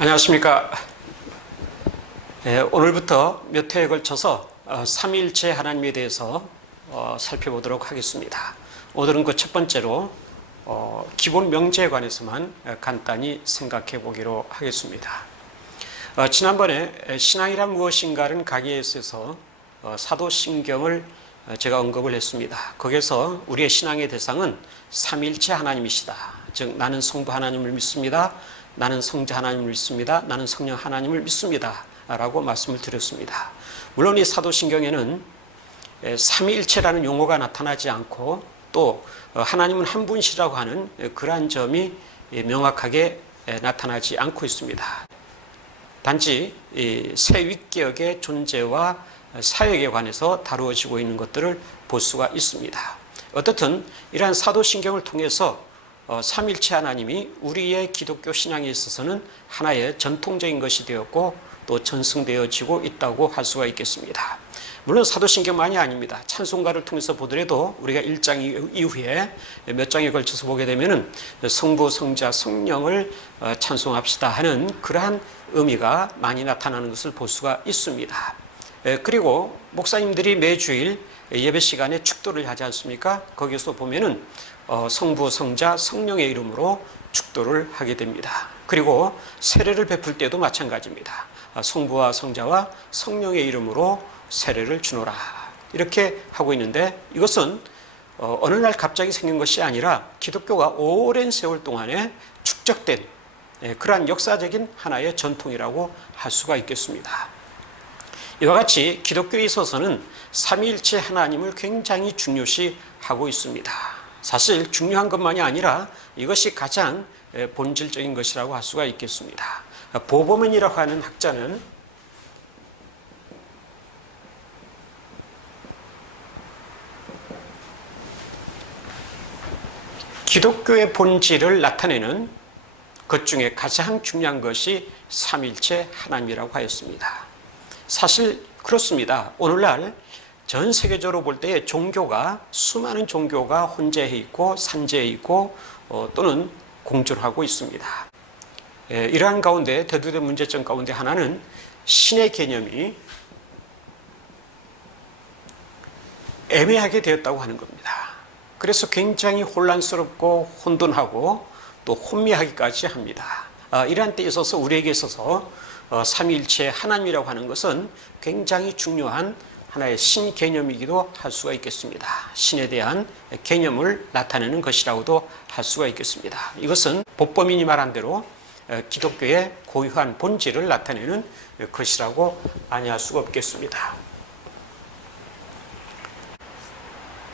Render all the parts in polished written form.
안녕하십니까. 오늘부터 몇 회에 걸쳐서 삼위일체 하나님에 대해서 살펴보도록 하겠습니다. 오늘은 그 첫 번째로 기본 명제에 관해서만 간단히 생각해 보기로 하겠습니다. 지난번에 신앙이란 무엇인가라는 강의에 있어서 사도신경을 제가 언급을 했습니다. 거기에서 우리의 신앙의 대상은 삼위일체 하나님이시다. 즉 나는 성부 하나님을 믿습니다. 나는 성자 하나님을 믿습니다. 나는 성령 하나님을 믿습니다. 라고 말씀을 드렸습니다. 물론 이 사도신경에는 삼위일체라는 용어가 나타나지 않고 또 하나님은 한 분이시라고 하는 그러한 점이 명확하게 나타나지 않고 있습니다. 단지 새 윗개혁의 존재와 사역에 관해서 다루어지고 있는 것들을 볼 수가 있습니다. 어떻든 이러한 사도신경을 통해서 삼위일체 하나님이 우리의 기독교 신앙에 있어서는 하나의 전통적인 것이 되었고 또 전승되어지고 있다고 할 수가 있겠습니다. 물론 사도신경만이 아닙니다. 찬송가를 통해서 보더라도 우리가 1장 이후에 몇 장에 걸쳐서 보게 되면은 성부, 성자, 성령을 찬송합시다 하는 그러한 의미가 많이 나타나는 것을 볼 수가 있습니다. 그리고 목사님들이 매주일 예배 시간에 축도를 하지 않습니까? 거기서 보면은 성부, 성자, 성령의 이름으로 축도를 하게 됩니다. 그리고 세례를 베풀 때도 마찬가지입니다. 성부와 성자와 성령의 이름으로 세례를 주노라 이렇게 하고 있는데 이것은 어느 날 갑자기 생긴 것이 아니라 기독교가 오랜 세월 동안에 축적된 그러한 역사적인 하나의 전통이라고 할 수가 있겠습니다. 이와 같이 기독교에 있어서는 삼위일체 하나님을 굉장히 중요시하고 있습니다. 사실 중요한 것만이 아니라 이것이 가장 본질적인 것이라고 할 수가 있겠습니다. 보버맨이라고 하는 학자는 기독교의 본질을 나타내는 것 중에 가장 중요한 것이 삼위일체 하나님이라고 하였습니다. 사실 그렇습니다. 오늘날 전 세계적으로 볼 때 종교가 수많은 종교가 혼재해 있고 산재해 있고 또는 공존을 하고 있습니다. 이러한 가운데 대두된 문제점 가운데 하나는 신의 개념이 애매하게 되었다고 하는 겁니다. 그래서 굉장히 혼란스럽고 혼돈하고 또 혼미하기까지 합니다. 이러한 때에 있어서 우리에게 있어서 삼위일체 하나님이라고 하는 것은 굉장히 중요한 하나의 신 개념이기도 할 수가 있겠습니다. 신에 대한 개념을 나타내는 것이라고도 할 수가 있겠습니다. 이것은 법범인이 말한 대로 기독교의 고유한 본질을 나타내는 것이라고 아니할 수가 없겠습니다.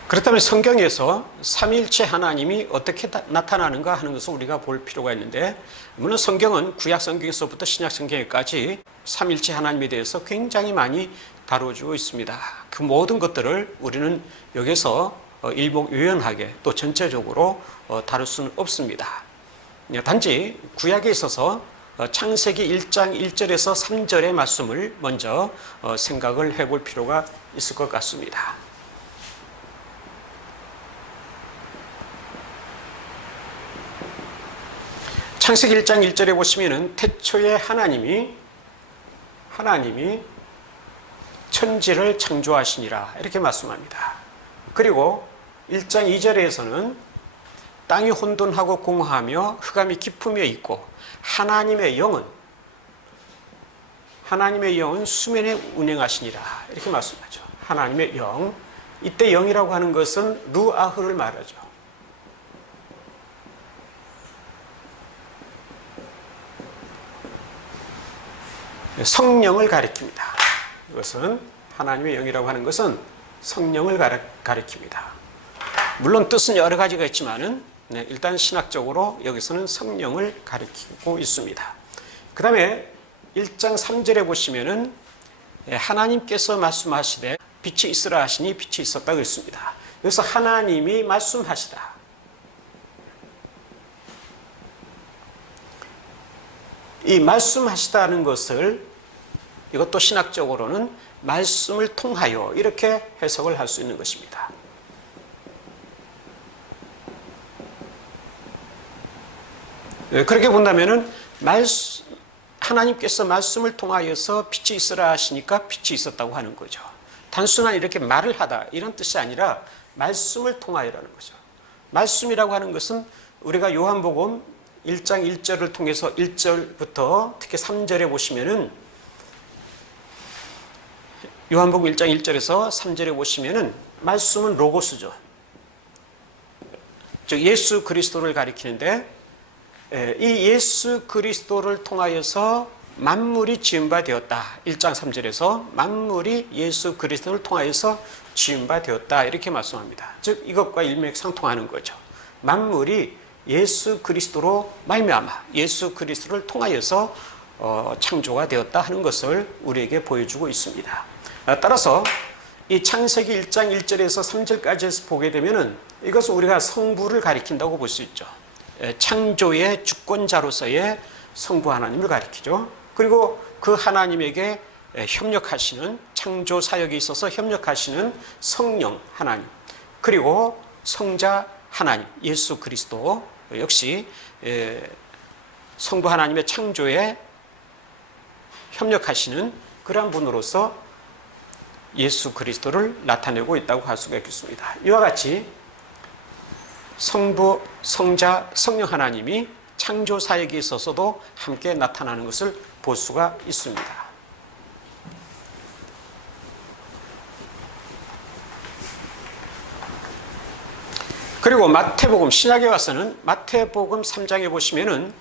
그렇다면 성경에서 삼위일체 하나님이 어떻게 나타나는가 하는 것을 우리가 볼 필요가 있는데 물론 성경은 구약 성경에서부터 신약 성경까지 삼위일체 하나님에 대해서 굉장히 많이 다루어지고 있습니다. 그 모든 것들을 우리는 여기서 일목요연하게 또 전체적으로 다룰 수는 없습니다. 단지 구약에 있어서 창세기 1장 1절에서 3절의 말씀을 먼저 생각을 해볼 필요가 있을 것 같습니다. 창세기 1장 1절에 보시면은 태초에 하나님이 천지를 창조하시니라 이렇게 말씀합니다. 그리고 1장 2절에서는 땅이 혼돈하고 공허하며 흑암이 깊음에 있고 하나님의 영은 수면에 운행하시니라 이렇게 말씀하죠. 하나님의 영, 이때 영이라고 하는 것은 루아흐를 말하죠. 성령을 가리킵니다. 이것은 하나님의 영이라고 하는 것은 성령을 가리킵니다. 물론 뜻은 여러 가지가 있지만은 일단 신학적으로 여기서는 성령을 가리키고 있습니다. 그 다음에 1장 3절에 보시면은 하나님께서 말씀하시되 빛이 있으라 하시니 빛이 있었다고 했습니다. 여기서 하나님이 말씀하시다. 이 말씀하시다는 것을 이것도 신학적으로는 말씀을 통하여 이렇게 해석을 할 수 있는 것입니다. 그렇게 본다면은 하나님께서 말씀을 통하여서 빛이 있으라 하시니까 빛이 있었다고 하는 거죠. 단순한 이렇게 말을 하다 이런 뜻이 아니라 말씀을 통하여라는 거죠. 말씀이라고 하는 것은 우리가 요한복음 1장 1절을 통해서 1절부터 특히 3절에 보시면은 요한복음 1장 1절에서 3절에 보시면은 말씀은 로고스죠. 즉 예수 그리스도를 가리키는데 이 예수 그리스도를 통하여서 만물이 지은 바 되었다. 1장 3절에서 만물이 예수 그리스도를 통하여서 지은 바 되었다. 이렇게 말씀합니다. 즉 이것과 일맥상통하는 거죠. 만물이 예수 그리스도로 말미암아 예수 그리스도를 통하여서 창조가 되었다 하는 것을 우리에게 보여주고 있습니다. 따라서 이 창세기 1장 1절에서 3절까지 보게 되면은 이것은 우리가 성부를 가리킨다고 볼 수 있죠. 창조의 주권자로서의 성부 하나님을 가리키죠. 그리고 그 하나님에게 협력하시는 창조 사역에 있어서 협력하시는 성령 하나님, 그리고 성자 하나님 예수 그리스도 역시 성부 하나님의 창조에 협력하시는 그러한 분으로서 예수 그리스도를 나타내고 있다고 할 수가 있겠습니다. 이와 같이 성부, 성자, 성령 하나님이 창조 사역에 있어서도 함께 나타나는 것을 볼 수가 있습니다. 그리고 마태복음, 신약에 와서는 마태복음 3장에 보시면은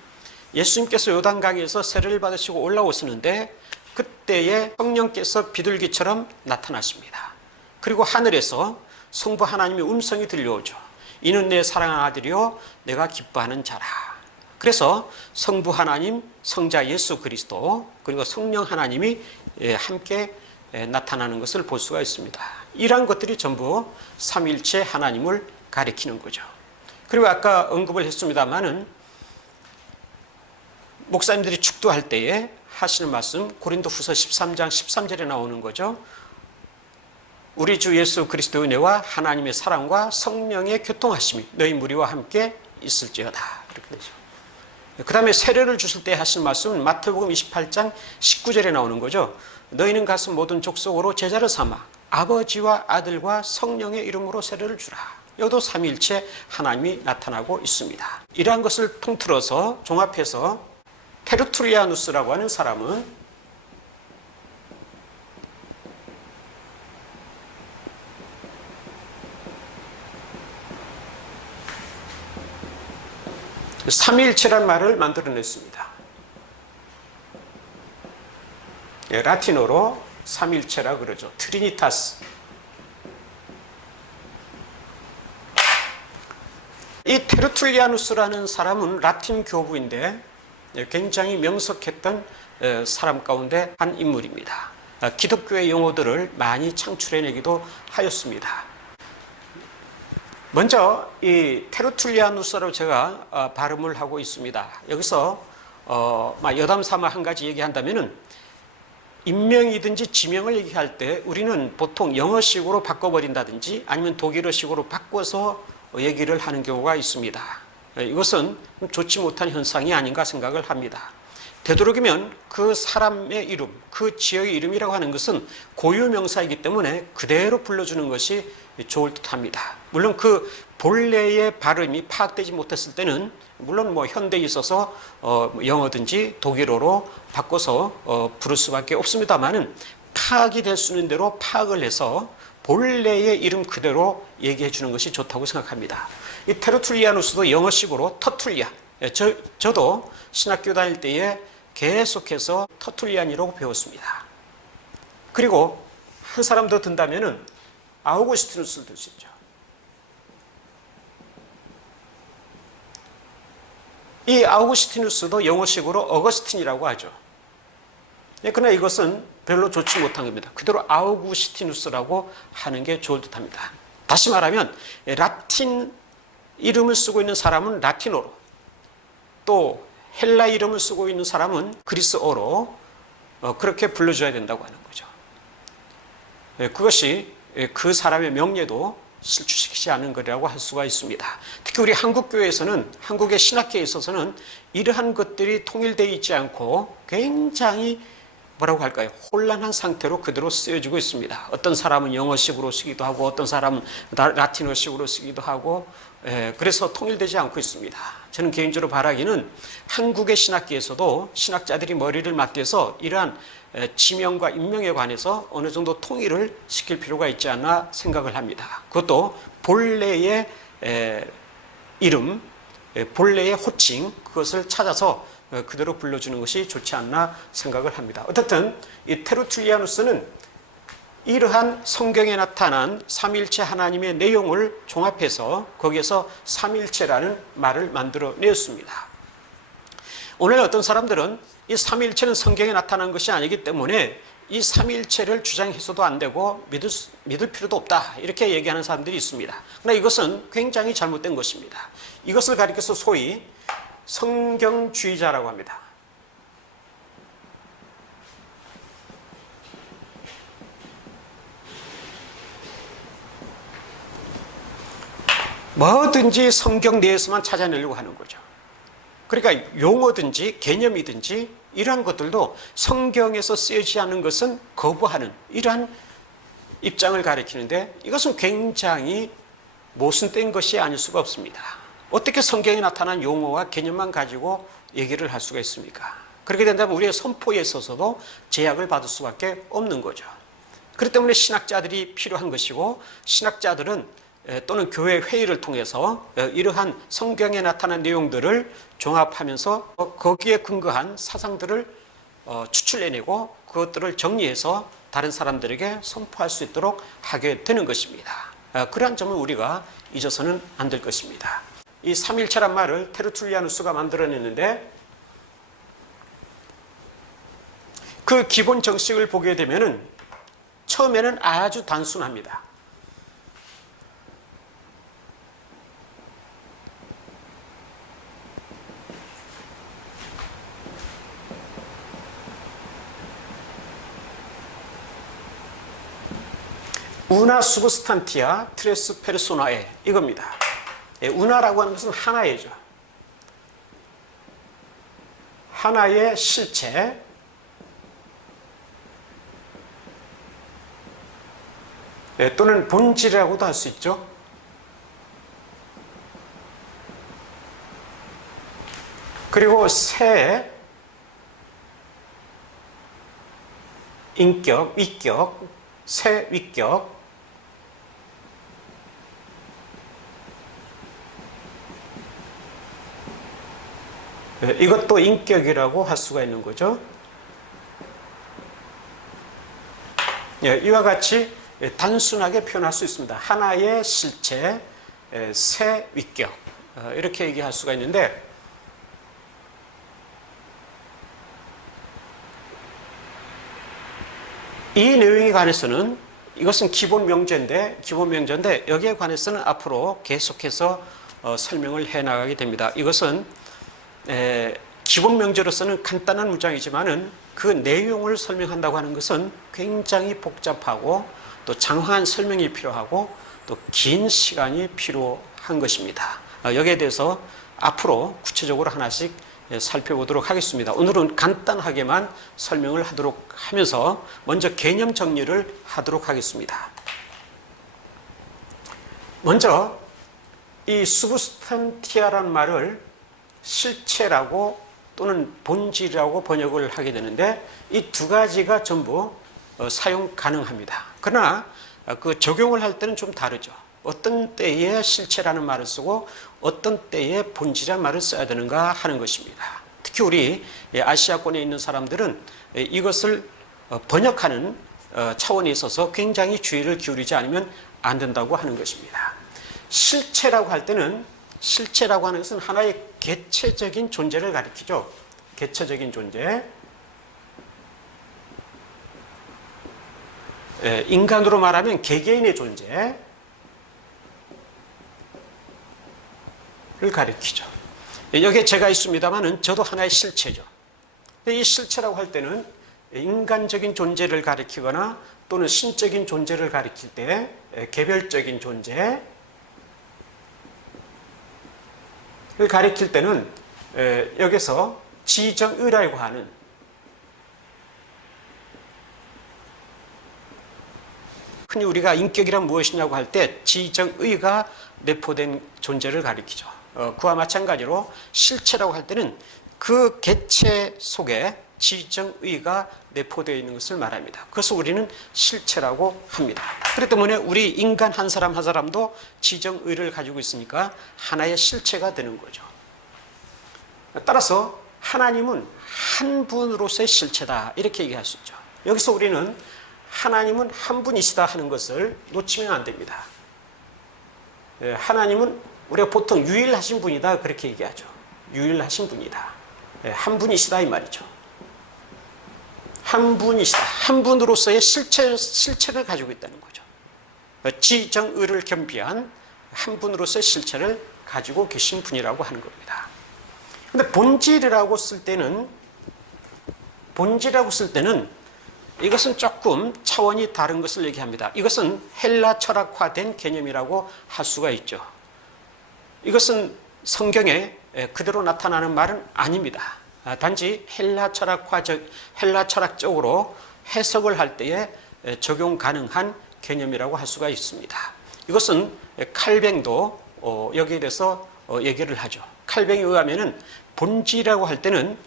예수님께서 요단강에서 세례를 받으시고 올라오시는데 그때에 성령께서 비둘기처럼 나타나십니다. 그리고 하늘에서 성부 하나님의 음성이 들려오죠. 이는 내 사랑하는 아들이요 내가 기뻐하는 자라. 그래서 성부 하나님, 성자 예수 그리스도, 그리고 성령 하나님이 함께 나타나는 것을 볼 수가 있습니다. 이러한 것들이 전부 삼위일체 하나님을 가리키는 거죠. 그리고 아까 언급을 했습니다마는 목사님들이 축도할 때에 하시는 말씀 고린도후서 13장 13절에 나오는 거죠. 우리 주 예수 그리스도의 은혜와 하나님의 사랑과 성령의 교통하심이 너희 무리와 함께 있을지어다. 이렇게 되죠. 그 다음에 세례를 주실 때 하신 말씀은 마태복음 28장 19절에 나오는 거죠. 너희는 가서 모든 족속으로 제자를 삼아 아버지와 아들과 성령의 이름으로 세례를 주라. 여기도 삼위일체 하나님이 나타나고 있습니다. 이러한 것을 통틀어서 종합해서 테르툴리아누스라고 하는 사람은 삼위일체란 말을 만들어냈습니다. 라틴어로 삼위일체라 그러죠. 트리니타스. 이 테르툴리아누스라는 사람은 라틴 교부인데 굉장히 명석했던 사람 가운데 한 인물입니다. 기독교의 용어들을 많이 창출해내기도 하였습니다. 먼저 이 테르툴리아누스라고 제가 발음을 하고 있습니다. 여기서 여담삼아 한 가지 얘기한다면은 인명이든지 지명을 얘기할 때 우리는 보통 영어식으로 바꿔버린다든지 아니면 독일어식으로 바꿔서 얘기를 하는 경우가 있습니다. 이것은 좋지 못한 현상이 아닌가 생각을 합니다. 되도록이면 그 사람의 이름, 그 지역의 이름이라고 하는 것은 고유명사이기 때문에 그대로 불러주는 것이 좋을 듯합니다. 물론 그 본래의 발음이 파악되지 못했을 때는 물론 현대에 있어서 영어든지 독일어로 바꿔서 부를 수밖에 없습니다만은 파악이 될 수 있는 대로 파악을 해서 본래의 이름 그대로 얘기해 주는 것이 좋다고 생각합니다. 이 테르툴리아누스도 영어식으로 터툴리안. 저도 신학교 다닐 때에 계속해서 터툴리안이라고 배웠습니다. 그리고 한 사람 더 든다면은 아우구스티누스를 들 수 있죠. 이 아우구스티누스도 영어식으로 어거스틴이라고 하죠. 그러나 이것은 별로 좋지 못한 겁니다. 그대로 아우구스티누스라고 하는 게 좋을 듯합니다. 다시 말하면 라틴 이름을 쓰고 있는 사람은 라틴어로, 또 헬라 이름을 쓰고 있는 사람은 그리스어로 그렇게 불러줘야 된다고 하는 거죠. 그것이 그 사람의 명예도 실추시키지 않은 거라고 할 수가 있습니다. 특히 우리 한국교회에서는, 한국의 신학계에 있어서는 이러한 것들이 통일되어 있지 않고 굉장히 뭐라고 할까요? 혼란한 상태로 그대로 쓰여지고 있습니다. 어떤 사람은 영어식으로 쓰기도 하고 어떤 사람은 라틴어식으로 쓰기도 하고, 그래서 통일되지 않고 있습니다. 저는 개인적으로 바라기는 한국의 신학계에서도 신학자들이 머리를 맞대서 이러한 지명과 임명에 관해서 어느 정도 통일을 시킬 필요가 있지 않나 생각을 합니다. 그것도 본래의 이름, 본래의 호칭, 그것을 찾아서 그대로 불러주는 것이 좋지 않나 생각을 합니다. 어쨌든 이 테르툴리아누스는 이러한 성경에 나타난 삼위일체 하나님의 내용을 종합해서 거기에서 삼위일체라는 말을 만들어 내었습니다. 오늘 어떤 사람들은 이 삼위일체는 성경에 나타난 것이 아니기 때문에 이 삼위일체를 주장해서도 안 되고 믿을 필요도 없다, 이렇게 얘기하는 사람들이 있습니다. 그러나 이것은 굉장히 잘못된 것입니다. 이것을 가리켜서 소위 성경주의자라고 합니다. 뭐든지 성경 내에서만 찾아내려고 하는 거죠. 그러니까 용어든지 개념이든지 이러한 것들도 성경에서 쓰여지지 않는 것은 거부하는 이러한 입장을 가리키는데, 이것은 굉장히 모순된 것이 아닐 수가 없습니다. 어떻게 성경에 나타난 용어와 개념만 가지고 얘기를 할 수가 있습니까? 그렇게 된다면 우리의 선포에 있어서도 제약을 받을 수밖에 없는 거죠. 그렇기 때문에 신학자들이 필요한 것이고, 신학자들은 또는 교회 회의를 통해서 이러한 성경에 나타난 내용들을 종합하면서 거기에 근거한 사상들을 추출해내고 그것들을 정리해서 다른 사람들에게 선포할 수 있도록 하게 되는 것입니다. 그러한 점을 우리가 잊어서는 안 될 것입니다. 이 삼일체란 말을 테르툴리아누스가 만들어냈는데, 그 기본 정식을 보게 되면은 처음에는 아주 단순합니다. 우나 수브스탄티아 트레스 페르소나에, 이겁니다. 우나라고 하는 것은 하나예죠. 하나의 실체, 또는 본질이라고도 할 수 있죠. 그리고 세, 인격, 위격, 세 위격, 이것도 인격이라고 할 수가 있는 거죠. 이와 같이 단순하게 표현할 수 있습니다. 하나의 실체, 세 위격, 이렇게 얘기할 수가 있는데, 이 내용에 관해서는, 이것은 기본 명제인데 여기에 관해서는 앞으로 계속해서 설명을 해 나가게 됩니다. 이것은 기본 명제로서는 간단한 문장이지만은 그 내용을 설명한다고 하는 것은 굉장히 복잡하고 또 장황한 설명이 필요하고 또 긴 시간이 필요한 것입니다. 여기에 대해서 앞으로 구체적으로 하나씩 살펴보도록 하겠습니다. 오늘은 간단하게만 설명을 하도록 하면서 먼저 개념 정리를 하도록 하겠습니다. 먼저 이 수브스탄티아라는 말을 실체라고 또는 본질이라고 번역을 하게 되는데, 이 두 가지가 전부 사용 가능합니다. 그러나 그 적용을 할 때는 좀 다르죠. 어떤 때에 실체라는 말을 쓰고 어떤 때에 본질이라는 말을 써야 되는가 하는 것입니다. 특히 우리 아시아권에 있는 사람들은 이것을 번역하는 차원에 있어서 굉장히 주의를 기울이지 않으면 안 된다고 하는 것입니다. 실체라고 할 때는, 실체라고 하는 것은 하나의 개체적인 존재를 가리키죠. 개체적인 존재. 인간으로 말하면 개개인의 존재를 가리키죠. 여기에 제가 있습니다만은 저도 하나의 실체죠. 이 실체라고 할 때는 인간적인 존재를 가리키거나 또는 신적인 존재를 가리킬 때 개별적인 존재를 가리킬 때는 여기서 지정의라고 하는 흔히 우리가 인격이란 무엇이냐고 할 때 지정의가 내포된 존재를 가리키죠. 그와 마찬가지로 실체라고 할 때는 그 개체 속에 지정의가 내포되어 있는 것을 말합니다. 그래서 우리는 실체라고 합니다. 그렇기 때문에 우리 인간 한 사람 한 사람도 지정의를 가지고 있으니까 하나의 실체가 되는 거죠. 따라서 하나님은 한 분으로서의 실체다 이렇게 얘기할 수 있죠. 여기서 우리는 하나님은 한 분이시다 하는 것을 놓치면 안 됩니다. 하나님은 우리가 보통 유일하신 분이다 그렇게 얘기하죠. 유일하신 분이다. 한 분이시다 이 말이죠. 한 분이시다. 한 분으로서의 실체를 가지고 있다는 거죠. 지정의를 겸비한 한 분으로서의 실체를 가지고 계신 분이라고 하는 겁니다. 근데 본질이라고 쓸 때는 이것은 조금 차원이 다른 것을 얘기합니다. 이것은 헬라 철학화된 개념이라고 할 수가 있죠. 이것은 성경에 그대로 나타나는 말은 아닙니다. 단지 헬라 철학적으로 해석을 할 때에 적용 가능한 개념이라고 할 수가 있습니다. 이것은 칼뱅도 여기에 대해서 얘기를 하죠. 칼뱅에 의하면은 본질이라고 할 때는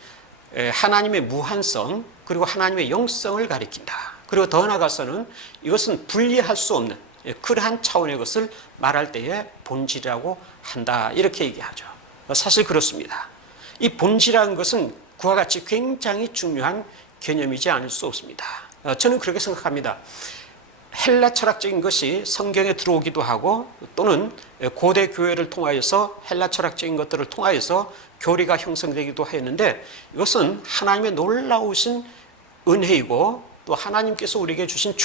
하나님의 무한성 그리고 하나님의 영성을 가리킨다. 그리고 더 나아가서는 이것은 분리할 수 없는 그러한 차원의 것을 말할 때에 본질이라고 한다. 이렇게 얘기하죠. 사실 그렇습니다. 이 본질이라는 것은 그와 같이 굉장히 중요한 개념이지 않을 수 없습니다. 저는 그렇게 생각합니다. 헬라 철학적인 것이 성경에 들어오기도 하고 또는 고대 교회를 통하여서 헬라 철학적인 것들을 통하여서 교리가 형성되기도 했는데 이것은 하나님의 놀라우신 은혜이고 또 하나님께서 우리에게 주신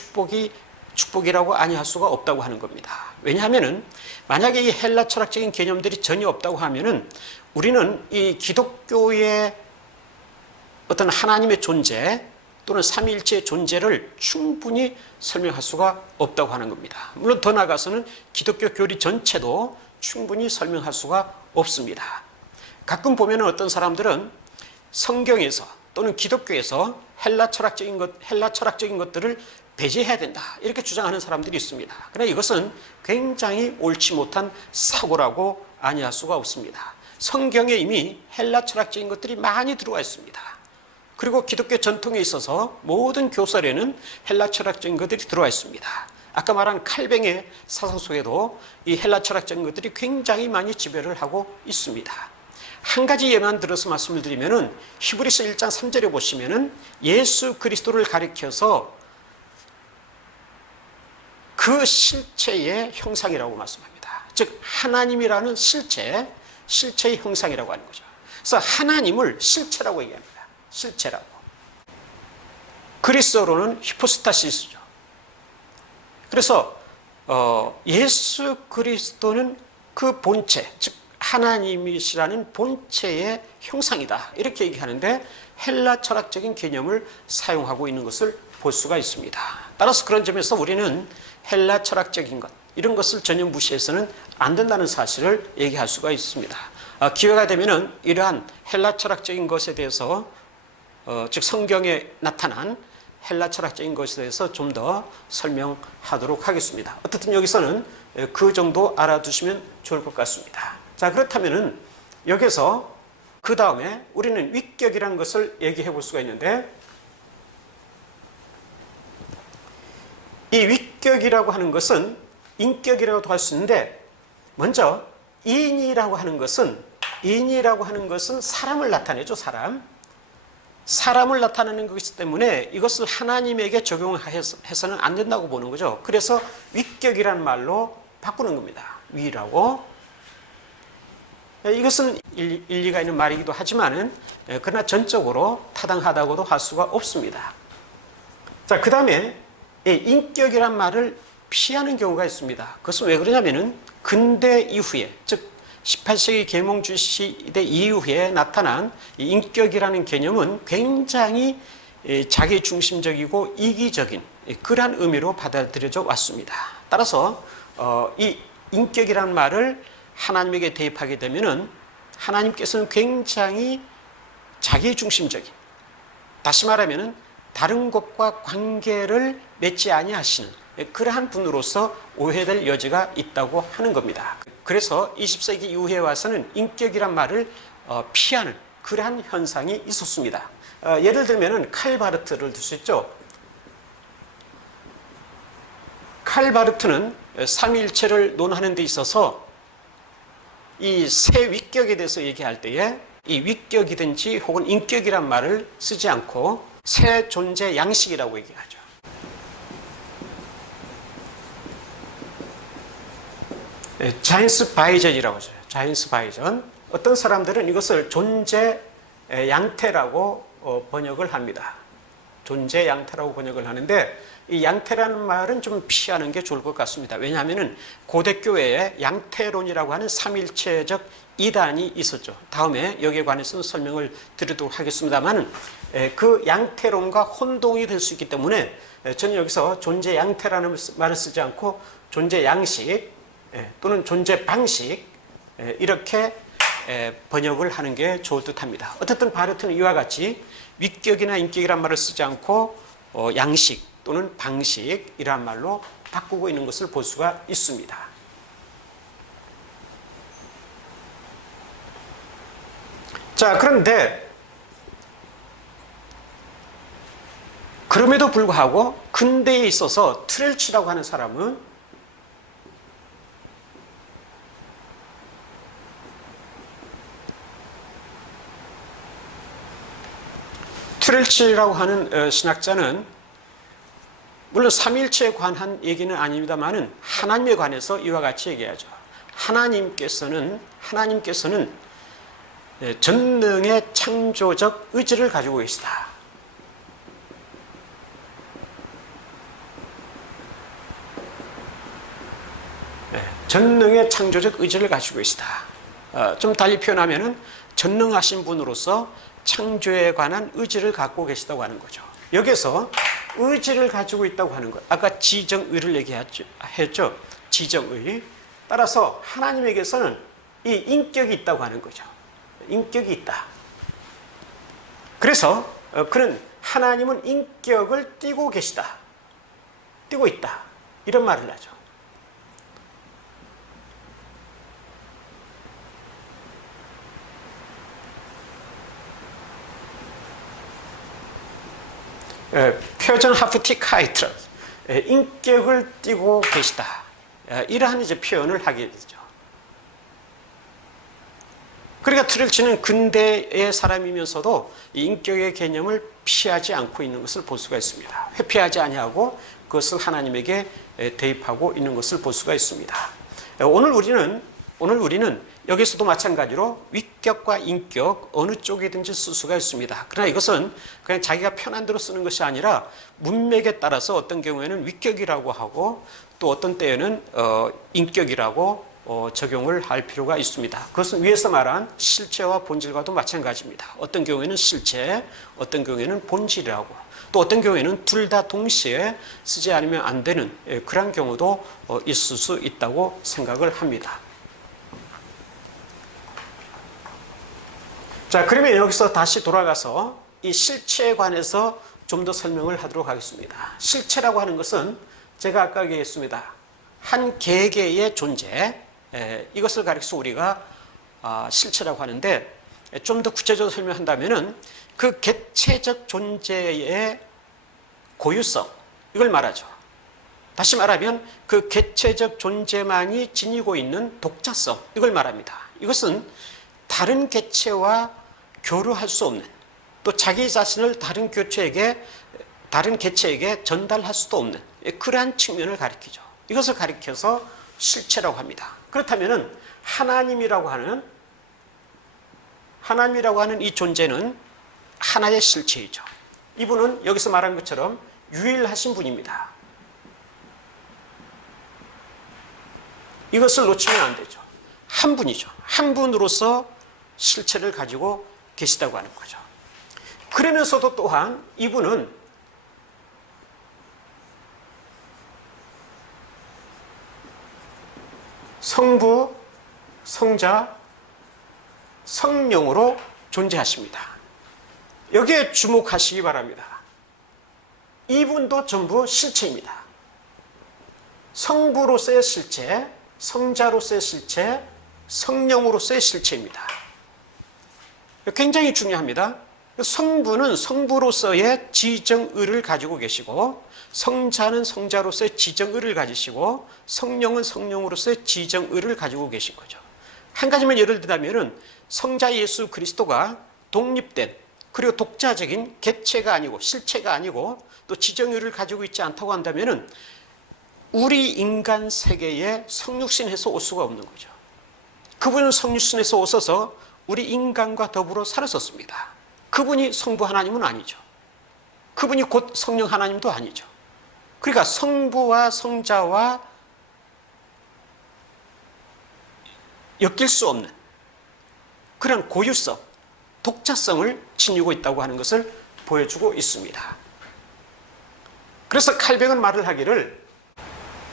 축복이라고 아니할 수가 없다고 하는 겁니다. 왜냐하면은 만약에 이 헬라 철학적인 개념들이 전혀 없다고 하면은 우리는 이 기독교의 어떤 하나님의 존재 또는 삼위일체의 존재를 충분히 설명할 수가 없다고 하는 겁니다. 물론 더 나아가서는 기독교 교리 전체도 충분히 설명할 수가 없습니다. 가끔 보면 어떤 사람들은 성경에서 또는 기독교에서 헬라 철학적인 것들을 배제해야 된다 이렇게 주장하는 사람들이 있습니다. 그러나 이것은 굉장히 옳지 못한 사고라고 아니할 수가 없습니다. 성경에 이미 헬라 철학적인 것들이 많이 들어와 있습니다. 그리고 기독교 전통에 있어서 모든 교설에는 헬라 철학적인 것들이 들어와 있습니다. 아까 말한 칼뱅의 사상 속에도 이 헬라 철학적인 것들이 굉장히 많이 지배를 하고 있습니다. 한 가지 예만 들어서 말씀을 드리면은 히브리서 1장 3절에 보시면은 예수 그리스도를 가리켜서 그 실체의 형상이라고 말씀합니다. 즉 하나님이라는 실체의 형상이라고 하는 거죠. 그래서 하나님을 실체라고 얘기합니다. 실체라고. 그리스어로는 히포스타시스죠. 그래서 예수 그리스도는 그 본체, 즉 하나님이시라는 본체의 형상이다 이렇게 얘기하는데 헬라 철학적인 개념을 사용하고 있는 것을 볼 수가 있습니다. 따라서 그런 점에서 우리는 헬라 철학적인 것 이런 것을 전혀 무시해서는 안 된다는 사실을 얘기할 수가 있습니다. 기회가 되면은 이러한 헬라 철학적인 것에 대해서 즉 성경에 나타난 헬라 철학적인 것에 대해서 좀 더 설명하도록 하겠습니다. 어쨌든 여기서는 그 정도 알아두시면 좋을 것 같습니다. 자, 그렇다면은 여기서 그 다음에 우리는 위격이라는 것을 얘기해 볼 수가 있는데 이 위격이라고 하는 것은 인격이라고도 할 수 있는데 먼저 인이라고 하는 것은 사람을 나타내죠. 사람을 나타내는 것이기 때문에 이것을 하나님에게 적용해서는 안 된다고 보는 거죠. 그래서 위격이라는 말로 바꾸는 겁니다. 위라고. 이것은 일리가 있는 말이기도 하지만은 그러나 전적으로 타당하다고도 할 수가 없습니다. 자, 그 다음에 인격이란 말을 피하는 경우가 있습니다. 그것은 왜 그러냐면은 근대 이후에, 즉 18세기 계몽주의 시대 이후에 나타난 이 인격이라는 개념은 굉장히 자기 중심적이고 이기적인 그러한 의미로 받아들여져 왔습니다. 따라서 이 인격이라는 말을 하나님에게 대입하게 되면은 하나님께서는 굉장히 자기 중심적인, 다시 말하면은 다른 것과 관계를 맺지 아니하시는 그러한 분으로서 오해될 여지가 있다고 하는 겁니다. 그래서 20세기 이후에 와서는 인격이란 말을 피하는 그러한 현상이 있었습니다. 예를 들면 칼 바르트를 들 수 있죠. 칼 바르트는 삼위일체를 논하는 데 있어서 이 세 위격에 대해서 얘기할 때에 이 위격이든지 혹은 인격이란 말을 쓰지 않고 세 존재 양식이라고 얘기하죠. 자인스 바이전이라고 하죠. 자인스 바이전. 어떤 사람들은 이것을 존재 양태라고 번역을 합니다. 존재 양태라고 번역을 하는데 이 양태라는 말은 좀 피하는 게 좋을 것 같습니다. 왜냐하면 고대 교회에 양태론이라고 하는 삼일체적 이단이 있었죠. 다음에 여기에 관해서는 설명을 드리도록 하겠습니다만 그 양태론과 혼동이 될 수 있기 때문에 저는 여기서 존재 양태라는 말을 쓰지 않고 존재 양식 또는 존재 방식 이렇게 번역을 하는 게 좋을 듯 합니다. 어쨌든 바르트는 이와 같이 위격이나 인격이란 말을 쓰지 않고 양식 또는 방식이란 말로 바꾸고 있는 것을 볼 수가 있습니다. 자, 그런데 그럼에도 불구하고 근대에 있어서 트렐치라고 하는 사람은 트렐치라고 하는 신학자는 물론 삼위일체에 관한 얘기는 아닙니다만은 하나님에 관해서 이와 같이 얘기하죠. 하나님께서는 전능의 창조적 의지를 가지고 계시다. 전능의 창조적 의지를 가지고 계시다. 좀 달리 표현하면은 전능하신 분으로서 창조에 관한 의지를 갖고 계시다고 하는 거죠. 여기서 의지를 가지고 있다고 하는 것. 아까 지정의를 얘기했죠. 지정의. 따라서 하나님에게서는 이 인격이 있다고 하는 거죠. 인격이 있다. 그래서 그는 하나님은 인격을 띠고 계시다. 띠고 있다. 이런 말을 하죠. 표전 하프티카이트, 인격을 띠고 계시다. 이러한 이제 표현을 하게 되죠. 그러니까 트렐치는 근대의 사람이면서도 이 인격의 개념을 피하지 않고 있는 것을 볼 수가 있습니다. 회피하지 아니하고 그것을 하나님에게 대입하고 있는 것을 볼 수가 있습니다. 오늘 우리는 여기서도 마찬가지로 위격과 인격 어느 쪽이든지 쓸 수가 있습니다. 그러나 이것은 그냥 자기가 편한 대로 쓰는 것이 아니라 문맥에 따라서 어떤 경우에는 위격이라고 하고 또 어떤 때에는 인격이라고 적용을 할 필요가 있습니다. 그것은 위에서 말한 실체와 본질과도 마찬가지입니다. 어떤 경우에는 실체, 어떤 경우에는 본질이라고, 또 어떤 경우에는 둘 다 동시에 쓰지 않으면 안 되는 그런 경우도 있을 수 있다고 생각을 합니다. 자, 그러면 여기서 다시 돌아가서 이 실체에 관해서 좀 더 설명을 하도록 하겠습니다. 실체라고 하는 것은 제가 아까 얘기했습니다. 한 개개의 존재, 이것을 가리켜서 우리가 실체라고 하는데 좀 더 구체적으로 설명한다면은 그 개체적 존재의 고유성, 이걸 말하죠. 다시 말하면 그 개체적 존재만이 지니고 있는 독자성, 이걸 말합니다. 이것은 다른 개체와 교류할 수 없는, 또 자기 자신을 다른 개체에게 전달할 수도 없는 그러한 측면을 가리키죠. 이것을 가리켜서 실체라고 합니다. 그렇다면 하나님이라고 하는 이 존재는 하나의 실체이죠. 이분은 여기서 말한 것처럼 유일하신 분입니다. 이것을 놓치면 안 되죠. 한 분이죠. 한 분으로서 실체를 가지고 계시다고 하는 거죠. 그러면서도 또한 이분은 성부, 성자, 성령으로 존재하십니다. 여기에 주목하시기 바랍니다. 이분도 전부 실체입니다. 성부로서의 실체, 성자로서의 실체, 성령으로서의 실체입니다. 굉장히 중요합니다. 성부는 성부로서의 지정의를 가지고 계시고, 성자는 성자로서의 지정의를 가지시고, 성령은 성령으로서의 지정의를 가지고 계신 거죠. 한 가지만 예를 들자면 성자 예수 그리스도가 독립된, 그리고 독자적인 객체가 아니고 실체가 아니고 또 지정의를 가지고 있지 않다고 한다면 우리 인간 세계에 성육신해서 올 수가 없는 거죠. 그분은 성육신해서 오셔서 우리 인간과 더불어 살았었습니다. 그분이 성부 하나님은 아니죠. 그분이 곧 성령 하나님도 아니죠. 그러니까 성부와 성자와 엮일 수 없는 그런 고유성, 독자성을 지니고 있다고 하는 것을 보여주고 있습니다. 그래서 칼뱅은 말을 하기를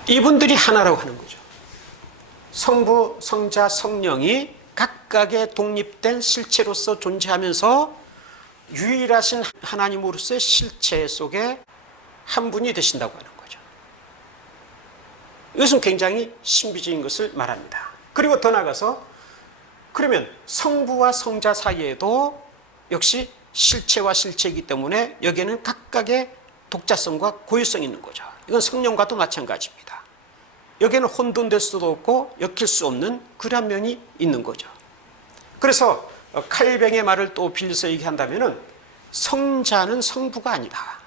이분들이 하나라고 하는 거죠. 성부, 성자, 성령이 각각의 독립된 실체로서 존재하면서 유일하신 하나님으로서의 실체 속에 한 분이 되신다고 하는 거죠. 이것은 굉장히 신비적인 것을 말합니다. 그리고 더 나아가서 그러면 성부와 성자 사이에도 역시 실체와 실체이기 때문에 여기에는 각각의 독자성과 고유성이 있는 거죠. 이건 성령과도 마찬가지입니다. 여기에는 혼돈될 수도 없고 엮일 수 없는 그런 면이 있는 거죠. 그래서 칼뱅의 말을 또 빌려서 얘기한다면 성자는 성부가 아니다.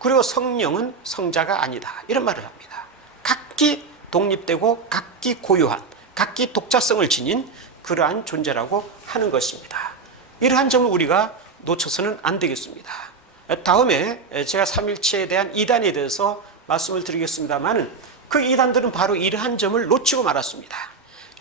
그리고 성령은 성자가 아니다. 이런 말을 합니다. 각기 독립되고 각기 고유한, 각기 독자성을 지닌 그러한 존재라고 하는 것입니다. 이러한 점을 우리가 놓쳐서는 안 되겠습니다. 다음에 제가 삼일체에 대한 이단에 대해서 말씀을 드리겠습니다만 그 이단들은 바로 이러한 점을 놓치고 말았습니다.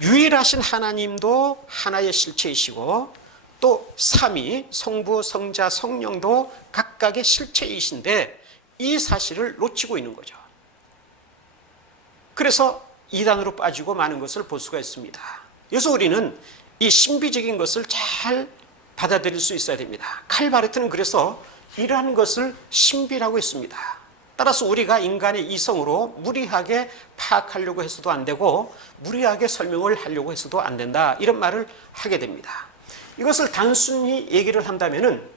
유일하신 하나님도 하나의 실체이시고 또 삼위, 성부, 성자, 성령도 각각의 실체이신데 이 사실을 놓치고 있는 거죠. 그래서 이단으로 빠지고 마는 것을 볼 수가 있습니다. 그래서 우리는 이 신비적인 것을 잘 받아들일 수 있어야 됩니다. 칼 바르트는 그래서 이러한 것을 신비라고 했습니다. 따라서 우리가 인간의 이성으로 무리하게 파악하려고 해서도 안 되고 무리하게 설명을 하려고 해서도 안 된다. 이런 말을 하게 됩니다. 이것을 단순히 얘기를 한다면은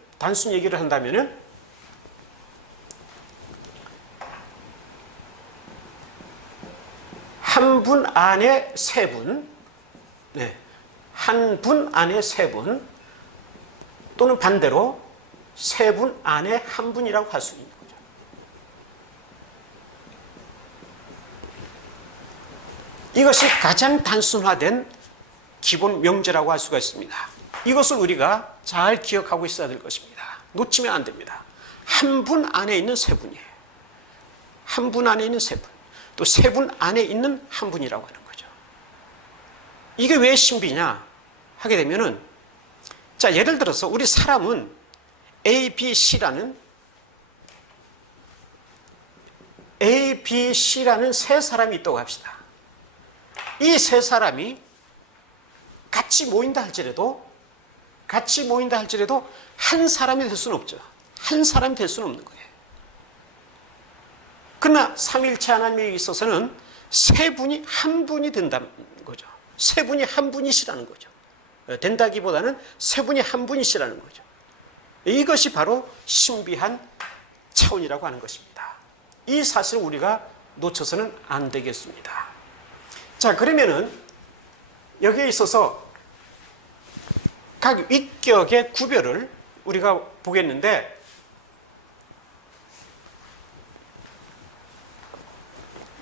한 분 안에 세 분, 한 분 안에 세 분, 또는 반대로 세 분 안에 한 분이라고 할 수 있는 거죠. 이것이 가장 단순화된 기본 명제라고 할 수가 있습니다. 이것을 우리가 잘 기억하고 있어야 될 것입니다. 놓치면 안 됩니다. 한 분 안에 있는 세 분이에요. 한 분 안에 있는 세 분, 또 세 분 안에 있는 한 분이라고 하는 거죠. 이게 왜 신비냐 하게 되면은, 자, 예를 들어서 우리 사람은 A, B, C라는 세 사람이 있다고 합시다. 이 세 사람이 같이 모인다 할지라도 한 사람이 될 수는 없죠. 한 사람이 될 수는 없는 거예요. 그러나 삼일체 하나님에 있어서는 세 분이 한 분이 된다는 거죠. 세 분이 한 분이시라는 거죠. 된다기보다는 세 분이 한 분이시라는 거죠. 이것이 바로 신비한 차원이라고 하는 것입니다. 이 사실을 우리가 놓쳐서는 안 되겠습니다. 자, 그러면은 여기에 있어서 각 위격의 구별을 우리가 보겠는데,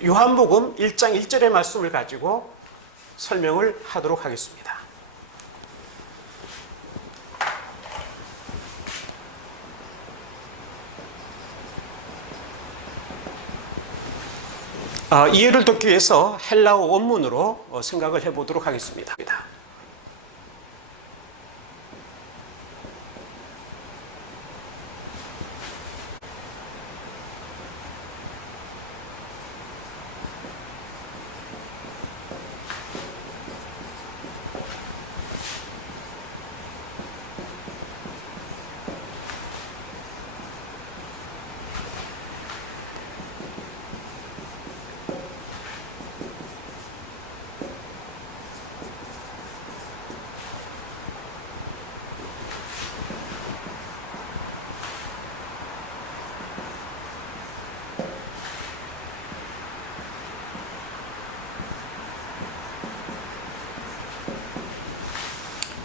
요한복음 1장 1절의 말씀을 가지고 설명을 하도록 하겠습니다. 이해를 돕기 위해서 헬라어 원문으로 생각을 해보도록 하겠습니다.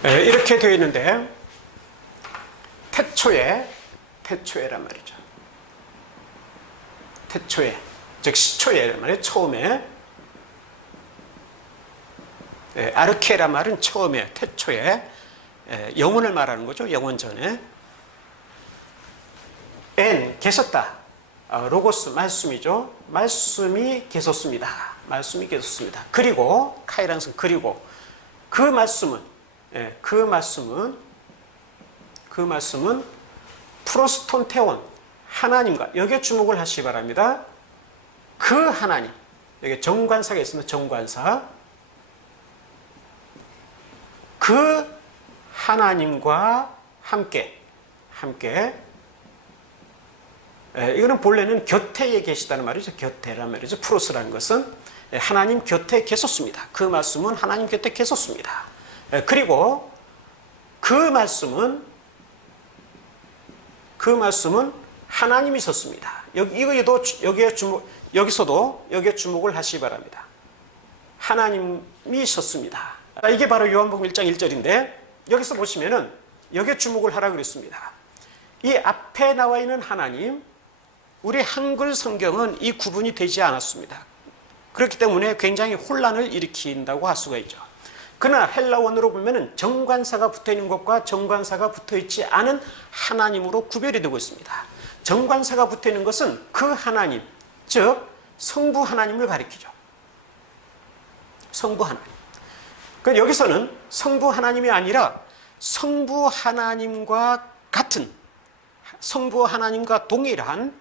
이렇게 되어 있는데 태초에란 말이죠. 태초에, 즉 시초에란 말이에요. 처음에. 아르케란 말은 처음에, 태초에, 영원을 말하는 거죠. 영원 전에. 계셨다. 로고스, 말씀이죠. 말씀이 계셨습니다. 말씀이 계셨습니다. 그리고 카이란슨, 그리고 그 말씀은 프로스톤테온, 하나님과, 여기에 주목을 하시기 바랍니다. 그 하나님, 여기 정관사가 있습니다. 정관사. 그 하나님과 함께 이거는 본래는 곁에 계시다는 말이죠. 곁에란 말이죠. 프로스라는 것은 하나님 곁에 계셨습니다. 그 말씀은 하나님 곁에 계셨습니다. 그리고 그 말씀은 하나님이 있었습니다. 여기서도 여기에 주목을 하시기 바랍니다. 하나님이 있었습니다. 이게 바로 요한복음 1장 1절인데 여기서 보시면은 여기에 주목을 하라고 그랬습니다. 이 앞에 나와 있는 하나님, 우리 한글 성경은 이 구분이 되지 않았습니다. 그렇기 때문에 굉장히 혼란을 일으킨다고 할 수가 있죠. 그러나 헬라어로 보면은 정관사가 붙어 있는 것과 정관사가 붙어 있지 않은 하나님으로 구별이 되고 있습니다. 정관사가 붙어 있는 것은 그 하나님, 즉 성부 하나님을 가리키죠. 성부 하나님. 여기서는 성부 하나님이 아니라 성부 하나님과 같은, 성부 하나님과 동일한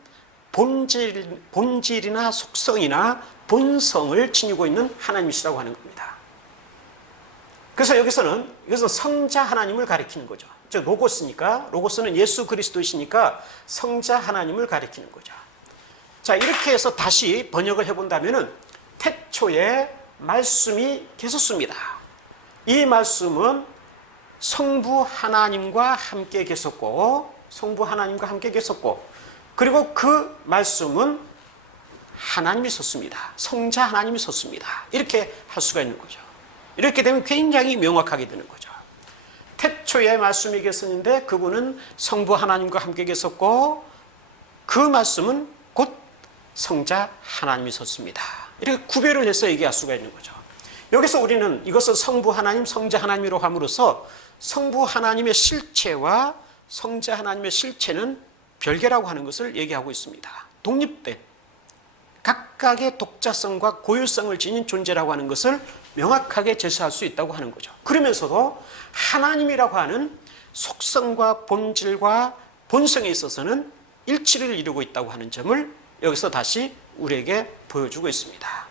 본질이나 속성이나 본성을 지니고 있는 하나님이시라고 하는 겁니다. 그래서 여기서는 성자 하나님을 가리키는 거죠. 즉 로고스니까, 로고스는 예수 그리스도이시니까 성자 하나님을 가리키는 거죠. 자, 이렇게 해서 다시 번역을 해본다면은 태초에 말씀이 계셨습니다. 이 말씀은 성부 하나님과 함께 계셨고, 그리고 그 말씀은 하나님이 있었습니다. 성자 하나님이 있었습니다. 이렇게 할 수가 있는 거죠. 이렇게 되면 굉장히 명확하게 되는 거죠. 태초에 말씀이 계셨는데 그분은 성부 하나님과 함께 계셨고, 그 말씀은 곧 성자 하나님이 있었습니다. 이렇게 구별을 해서 얘기할 수가 있는 거죠. 여기서 우리는 이것을 성부 하나님, 성자 하나님으로 함으로써 성부 하나님의 실체와 성자 하나님의 실체는 별개라고 하는 것을 얘기하고 있습니다. 독립된 각각의 독자성과 고유성을 지닌 존재라고 하는 것을 명확하게 제시할 수 있다고 하는 거죠. 그러면서도 하나님이라고 하는 속성과 본질과 본성에 있어서는 일치를 이루고 있다고 하는 점을 여기서 다시 우리에게 보여주고 있습니다.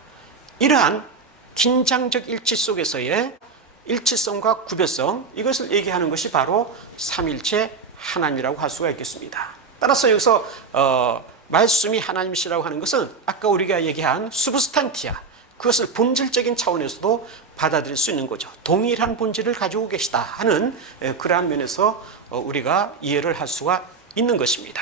이러한 긴장적 일치 속에서의 일치성과 구별성, 이것을 얘기하는 것이 바로 삼일체 하나님이라고 할 수가 있겠습니다. 따라서 여기서 말씀이 하나님이시라고 하는 것은 아까 우리가 얘기한 수브스탄티아, 그것을 본질적인 차원에서도 받아들일 수 있는 거죠. 동일한 본질을 가지고 계시다 하는 그러한 면에서 우리가 이해를 할 수가 있는 것입니다.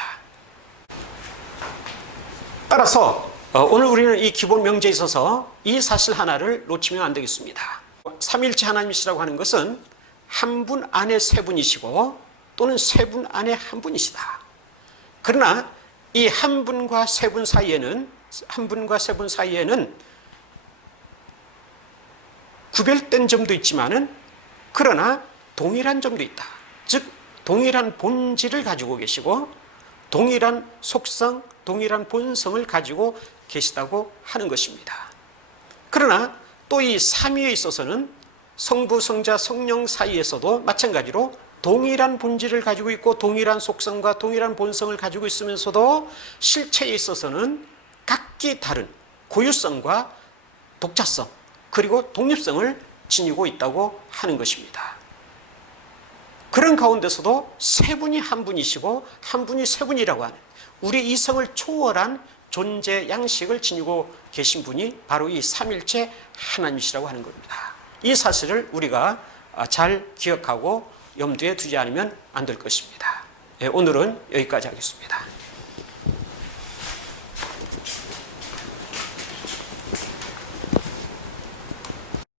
따라서 오늘 우리는 이 기본 명제에 있어서 이 사실 하나를 놓치면 안 되겠습니다. 삼일체 하나님이시라고 하는 것은 한 분 안에 세 분이시고 또는 세 분 안에 한 분이시다. 그러나 이 한 분과 세 분 사이에는 구별된 점도 있지만은 그러나 동일한 점도 있다. 즉 동일한 본질을 가지고 계시고 동일한 속성, 동일한 본성을 가지고 계시다고 하는 것입니다. 그러나 또 이 삼위에 있어서는 성부, 성자, 성령 사이에서도 마찬가지로 동일한 본질을 가지고 있고 동일한 속성과 동일한 본성을 가지고 있으면서도 실체에 있어서는 각기 다른 고유성과 독자성 그리고 독립성을 지니고 있다고 하는 것입니다. 그런 가운데서도 세 분이 한 분이시고 한 분이 세 분이라고 하는 우리 이성을 초월한 존재 양식을 지니고 계신 분이 바로 이 삼일체 하나님이시라고 하는 겁니다. 이 사실을 우리가 잘 기억하고 염두에 두지 않으면 안 될 것입니다. 오늘은 여기까지 하겠습니다.